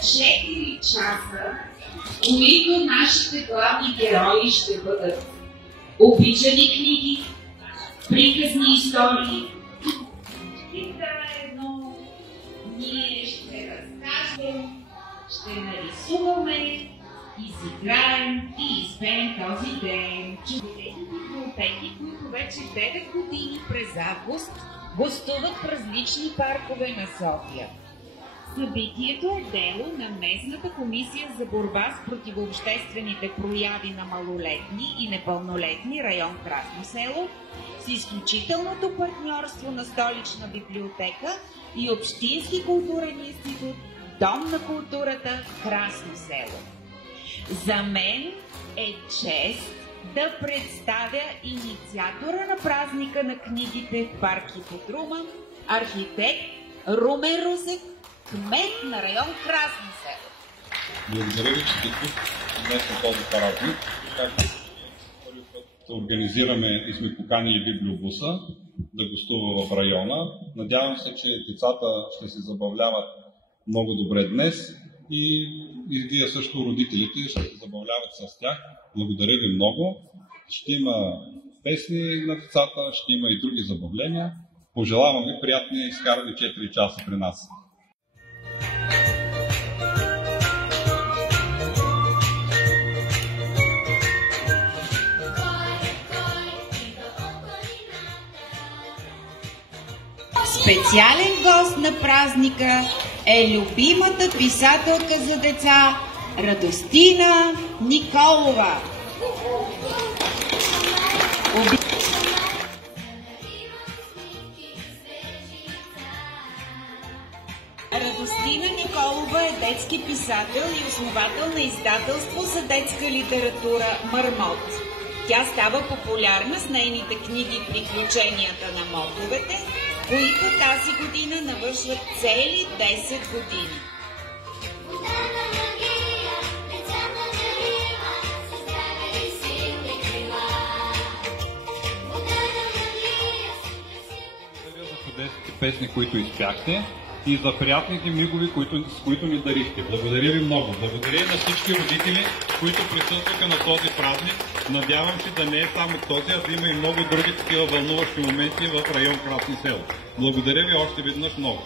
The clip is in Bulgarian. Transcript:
4 часа, които нашите главни герои ще бъдат обичани книги, приказни истории и заедно ние ще разкажем, ще нарисуваме, изиграем и изпеем този ден. Чудесни библиотеки, които вече 9 години през август гостуват в различни паркове на София. Събитието е дело на местната комисия за борба с противообществените прояви на малолетни и непълнолетни район Красно село с изключителното партньорство на Столична библиотека и Общински културен институт Дом на културата Красно село. За мен е чест да представя инициатора на празника на книгите в парк Хиподрумът, архитект Румен Русев, кмет на район Красно село. Благодаря ви, че сте тук днес на този празник. Първи път организираме и сме поканили библиобуса да гостува в района. Надявам се, че децата ще се забавляват много добре днес и вие също, родителите, ще се забавляват с тях. Благодаря ви много. Ще има песни на децата, ще има и други забавления. Пожелавам ви приятни изкарани 4 часа при нас. Специален гост на празника е любимата писателка за деца Радостина Николова. Радостина Николова е детски писател и основател на издателство за детска литература Мармот. Тя става популярна с нейните книги "Приключенията на мотовете", които тази година навършват цели 10 години. Благодаря за чудесните песни, които изпяхте, и за приятните мигови, с които ни дарихте. Благодаря ви много. Благодаря на всички родители, които присъстваха на този празник. Надявам се да не е само този, а да има и много други такива вълнуващи моменти в район Красно село. Благодаря ви още веднъж много.